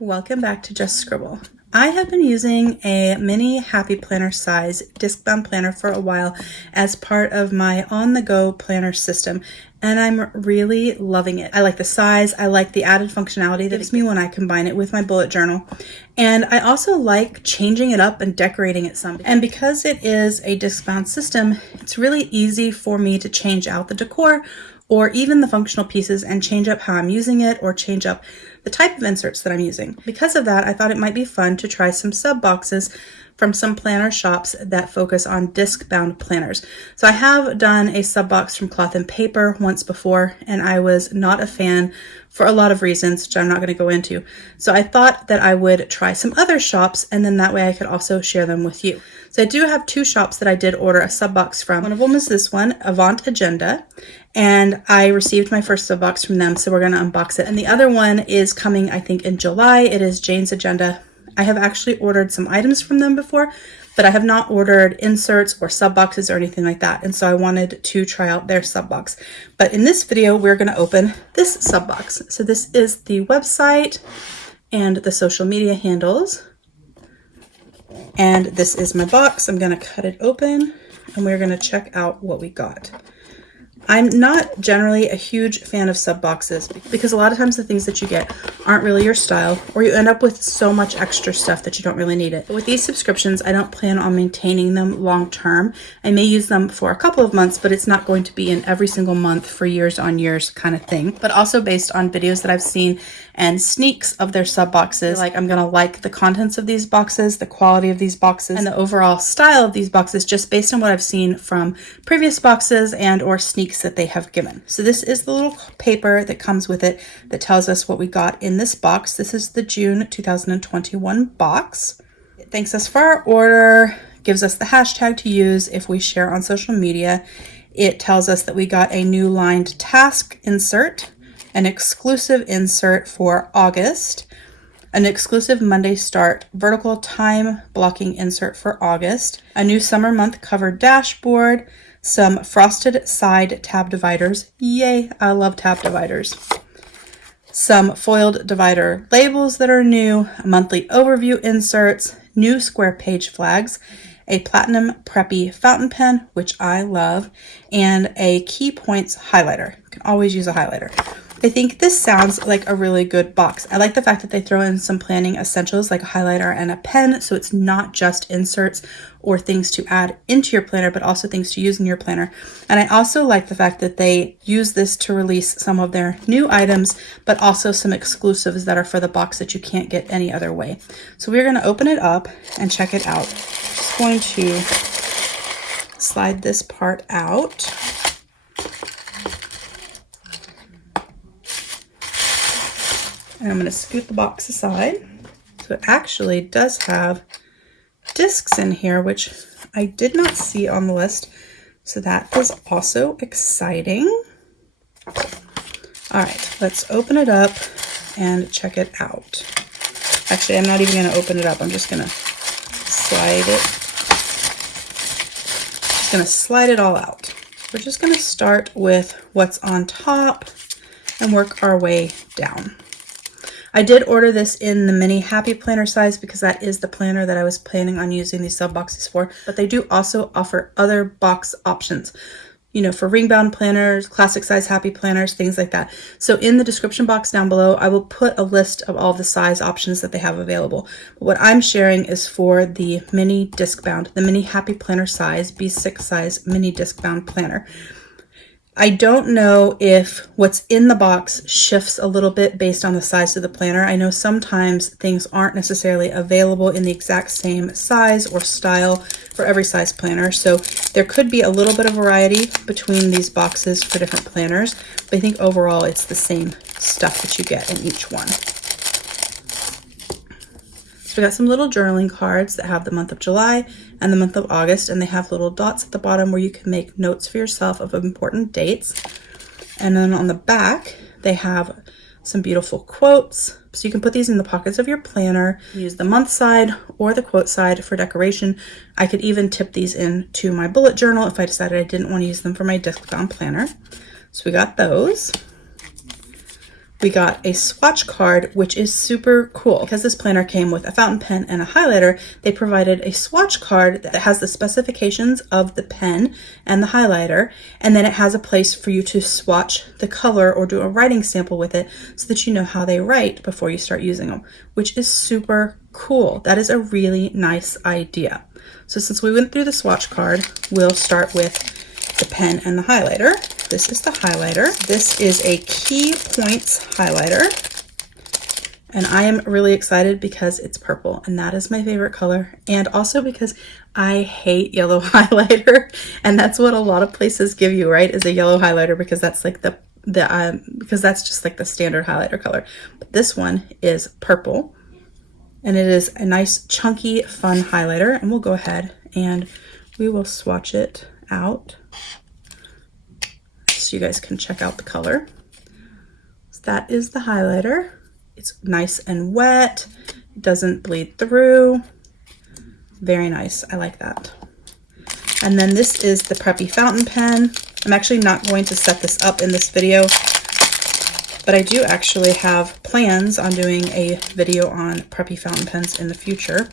Welcome back to Just Scribble. I have been using a mini happy planner size disc-bound planner for a while as part of my on-the-go planner system, and I'm really loving it. I like the size, I like the added functionality that it gives me when I combine it with my bullet journal, and I also like changing it up and decorating it some. And because it is a disc-bound system, it's really easy for me to change out the decor or even the functional pieces and change up how I'm using it or change up the type of inserts that I'm using. Because of that, I thought it might be fun to try some sub boxes from some planner shops that focus on disc-bound planners. So I have done a sub box from Cloth and Paper once before, and I was not a fan for a lot of reasons, which I'm not going to go into. So I thought that I would try some other shops, and then that way I could also share them with you. So I do have two shops that I did order a sub box from. One of them is this one, AVANT Agenda, and I received my first sub box from them, so we're going to unbox it. And the other one is coming, I think, in July. It is Jane's Agenda. I have actually ordered some items from them before, but I have not ordered inserts or sub boxes or anything like that. And so I wanted to try out their sub box. But in this video, we're going to open this sub box. So this is the website and the social media handles. And this is my box. I'm going to cut it open and we're going to check out what we got. I'm not generally a huge fan of sub boxes because a lot of times the things that you get aren't really your style, or you end up with so much extra stuff that you don't really need it. But with these subscriptions, I don't plan on maintaining them long term. I may use them for a couple of months, but it's not going to be in every single month for years on years kind of thing. But also based on videos that I've seen and sneaks of their sub boxes, like I'm gonna like the contents of these boxes, the quality of these boxes, and the overall style of these boxes just based on what I've seen from previous boxes and or sneaks that they have given. So this is the little paper that comes with it that tells us what we got in this box. This is the June 2021 box. It thanks us for our order, gives us the hashtag to use if we share on social media. It tells us that we got a new lined task insert, an exclusive insert for August, an exclusive Monday start vertical time blocking insert for August, a new summer month cover dashboard, some frosted side tab dividers. Yay, I love tab dividers. Some foiled divider labels that are new, monthly overview inserts, new square page flags, a platinum preppy fountain pen, which I love, and a key points highlighter. You can always use a highlighter. I think this sounds like a really good box. I like the fact that they throw in some planning essentials like a highlighter and a pen, so it's not just inserts or things to add into your planner, but also things to use in your planner. And I also like the fact that they use this to release some of their new items, but also some exclusives that are for the box that you can't get any other way. So we're going to open it up and check it out. Just going to slide this part out. And I'm going to scoot the box aside. So it actually does have discs in here, which I did not see on the list. So that is also exciting. All right, let's open it up and check it out. Actually, I'm not even going to open it up. I'm just going to slide it. Just going to slide it all out. We're just going to start with what's on top and work our way down. I did order this in the mini happy planner size because that is the planner that I was planning on using these sub boxes for, but they do also offer other box options, you know, for ring bound planners, classic size happy planners, things like that. So in the description box down below, I will put a list of all the size options that they have available. But what I'm sharing is for the mini disc bound, the mini happy planner size, B6 size mini disc bound planner. I don't know if what's in the box shifts a little bit based on the size of the planner. I know sometimes things aren't necessarily available in the exact same size or style for every size planner. So there could be a little bit of variety between these boxes for different planners, but I think overall it's the same stuff that you get in each one. So we got some little journaling cards that have the month of July and the month of August, and they have little dots at the bottom where you can make notes for yourself of important dates. And then on the back, they have some beautiful quotes. So you can put these in the pockets of your planner, use the month side or the quote side for decoration. I could even tip these into my bullet journal if I decided I didn't want to use them for my disc bound planner. So we got those. We got a swatch card, which is super cool. Because this planner came with a fountain pen and a highlighter, they provided a swatch card that has the specifications of the pen and the highlighter, and then it has a place for you to swatch the color or do a writing sample with it so that you know how they write before you start using them, which is super cool. That is a really nice idea. So since we went through the swatch card, we'll start with the pen and the highlighter. This is the highlighter. This is a key points highlighter. And I am really excited because it's purple, and that is my favorite color. And also because I hate yellow highlighter, and that's what a lot of places give you, right? Is a yellow highlighter, because that's like because that's just like the standard highlighter color. But this one is purple, and it is a nice chunky fun highlighter. And we'll go ahead and we will swatch it out so you guys can check out the color. So that is the highlighter. It's nice and wet. It doesn't bleed through. Very nice. I like that. And then this is the Preppy fountain pen. I'm actually not going to set this up in this video, but I do actually have plans on doing a video on Preppy fountain pens in the future.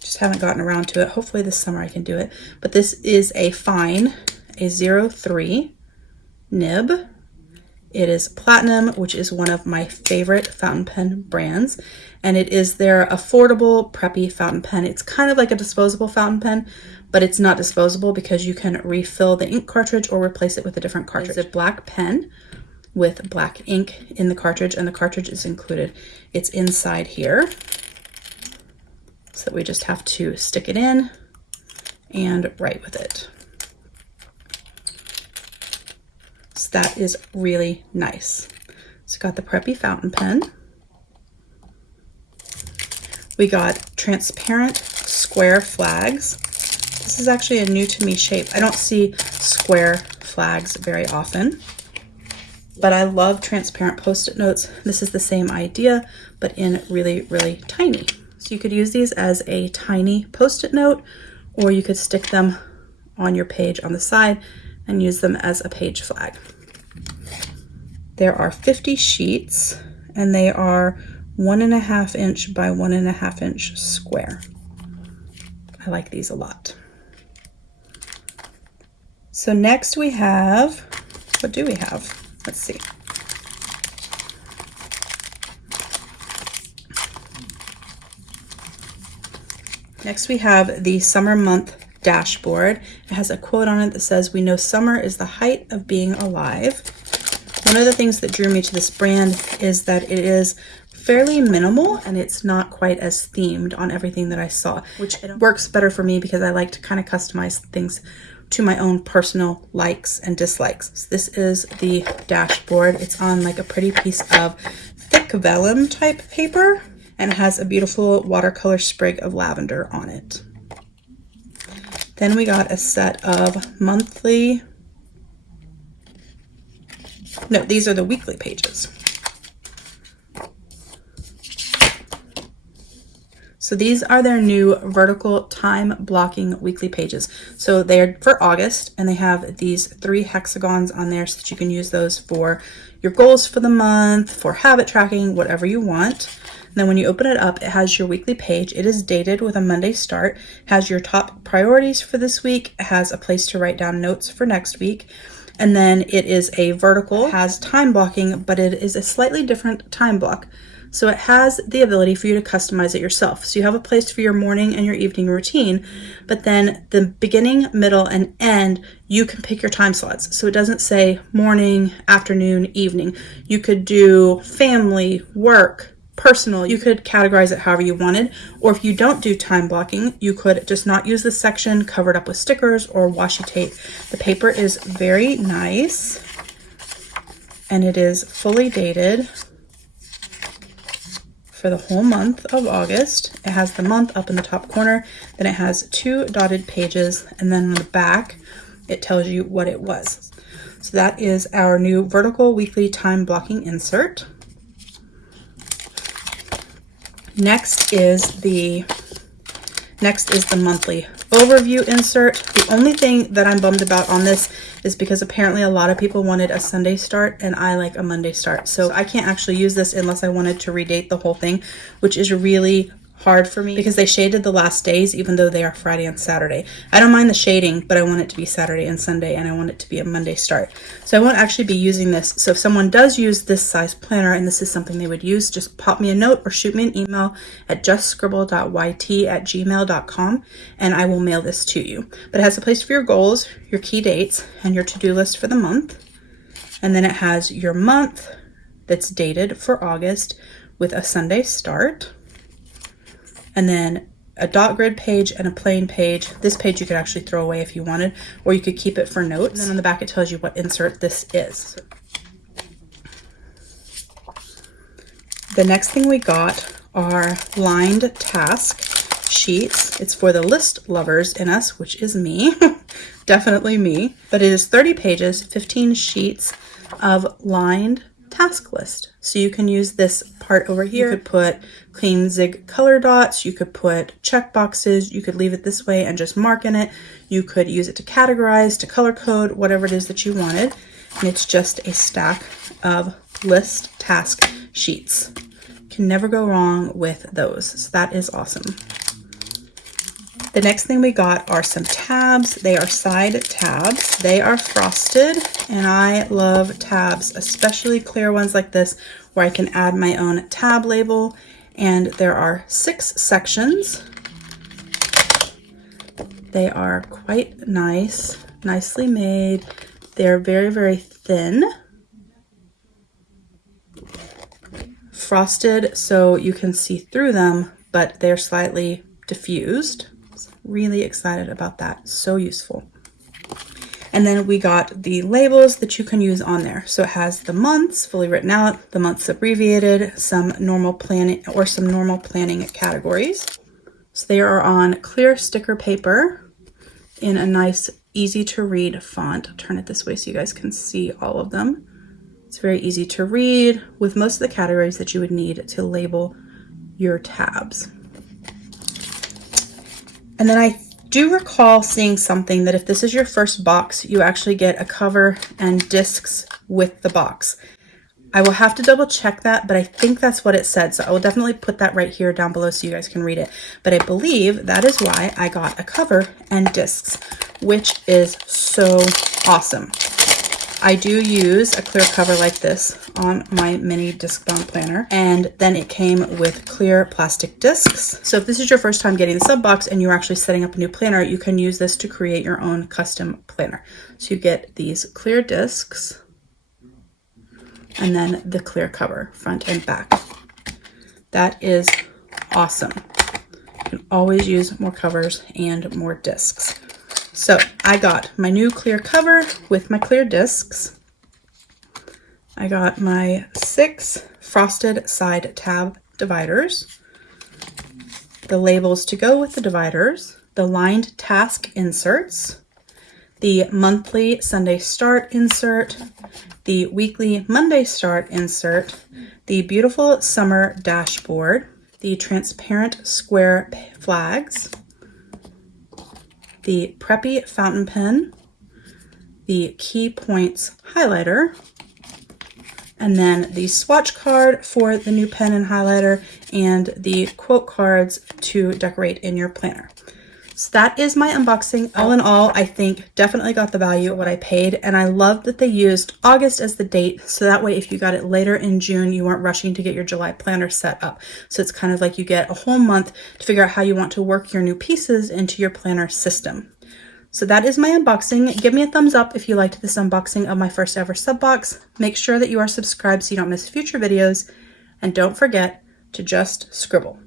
Just haven't gotten around to it. Hopefully this summer I can do it. But this is a fine, a 03 nib. It is platinum, which is one of my favorite fountain pen brands, and it is their affordable preppy fountain pen. It's kind of like a disposable fountain pen, but it's not disposable because you can refill the ink cartridge or replace it with a different cartridge. It's a black pen with black ink in the cartridge, and the cartridge is included. It's inside here, so we just have to stick it in and write with it. So that is really nice. So got the Preppy fountain pen. We got transparent square flags. This is actually a new to me shape. I don't see square flags very often, but I love transparent Post-it notes. This is the same idea, but in really, really tiny. So you could use these as a tiny Post-it note, or you could stick them on your page on the side and use them as a page flag. There are 50 sheets, and they are 1.5 inch by 1.5 inch square. I like these a lot. So next we have, what do we have? Let's see. Next we have the summer month dashboard. It has a quote on it that says, "We know summer is the height of being alive." One of the things that drew me to this brand is that it is fairly minimal, and it's not quite as themed on everything that I saw, which works better for me because I like to kind of customize things to my own personal likes and dislikes. So this is the dashboard. It's on like a pretty piece of thick vellum type paper, and it has a beautiful watercolor sprig of lavender on it. Then we got a set of monthly, no, these are the weekly pages. So these are their new vertical time blocking weekly pages. So they're for August, and they have these 3 hexagons on there so that you can use those for your goals for the month, for habit tracking, whatever you want. And then when you open it up, it has your weekly page. It is dated with a Monday start, has your top priorities for this week, it has a place to write down notes for next week. And then it is a vertical, has time blocking, but it is a slightly different time block. So it has the ability for you to customize it yourself. So you have a place for your morning and your evening routine, but then the beginning, middle, and end, you can pick your time slots. So it doesn't say morning, afternoon, evening. You could do family, work, personal. You could categorize it however you wanted, or if you don't do time blocking, you could just not use this section, cover it up with stickers or washi tape. The paper is very nice, and it is fully dated for the whole month of August. It has the month up in the top corner, then it has 2 dotted pages, and then on the back it tells you what it was. So that is our new vertical weekly time blocking insert. Next is the monthly overview insert. The only thing that I'm bummed about on this is because apparently a lot of people wanted a Sunday start and I like a Monday start. So I can't actually use this unless I wanted to redate the whole thing, which is really hard for me because they shaded the last days even though they are Friday and Saturday. I don't mind the shading, but I want it to be Saturday and Sunday, and I want it to be a Monday start. So I won't actually be using this. So if someone does use this size planner and this is something they would use, just pop me a note or shoot me an email at justscribble.yt@gmail.com and I will mail this to you. But it has a place for your goals, your key dates, and your to-do list for the month. And then it has your month that's dated for August with a Sunday start. And then a dot grid page and a plain page. This page you could actually throw away if you wanted, or you could keep it for notes. And then on the back it tells you what insert this is. The next thing we got are lined task sheets. It's for the list lovers in us, which is me, definitely me. But it is 30 pages, 15 sheets of lined task list. So you can use this part over here. You could put clean zig color dots, you could put check boxes, you could leave it this way and just mark in it. You could use it to categorize, to color code, whatever it is that you wanted. And it's just a stack of list task sheets. Can never go wrong with those. So that is awesome. The next thing we got are some tabs. They are side tabs. They are frosted, and I love tabs, especially clear ones like this where I can add my own tab label. And there are 6 sections. They are quite nice, nicely made. They're very, very thin. Frosted so you can see through them, but they're slightly diffused. Really excited about that. So useful. And then we got the labels that you can use on there. So it has the months fully written out, the months abbreviated, some normal planning categories. So they are on clear sticker paper in a nice, easy to read font. I'll turn it this way so you guys can see all of them. It's very easy to read with most of the categories that you would need to label your tabs. And then I do recall seeing something that if this is your first box, you actually get a cover and discs with the box. I will have to double check that, but I think that's what it said. So I will definitely put that right here down below so you guys can read it. But I believe that is why I got a cover and discs, which is so awesome. I do use a clear cover like this on my mini disc bound planner, and then it came with clear plastic discs. So if this is your first time getting the sub box and you're actually setting up a new planner, you can use this to create your own custom planner. So you get these clear discs and then the clear cover, front and back. That is awesome. You can always use more covers and more discs. So I got my new clear cover with my clear discs. I got my 6 frosted side tab dividers, the labels to go with the dividers, the lined task inserts, the monthly Sunday start insert, the weekly Monday start insert, the beautiful summer dashboard, the transparent square flags, the preppy fountain pen, the key points highlighter, and then the swatch card for the new pen and highlighter, and the quote cards to decorate in your planner. So that is my unboxing. All in all, I think definitely got the value of what I paid, and I love that they used August as the date, so that way if you got it later in June, you weren't rushing to get your July planner set up. So it's kind of like you get a whole month to figure out how you want to work your new pieces into your planner system. So that is my unboxing. Give me a thumbs up if you liked this unboxing of my first ever sub box. Make sure that you are subscribed so you don't miss future videos, and don't forget to just scribble.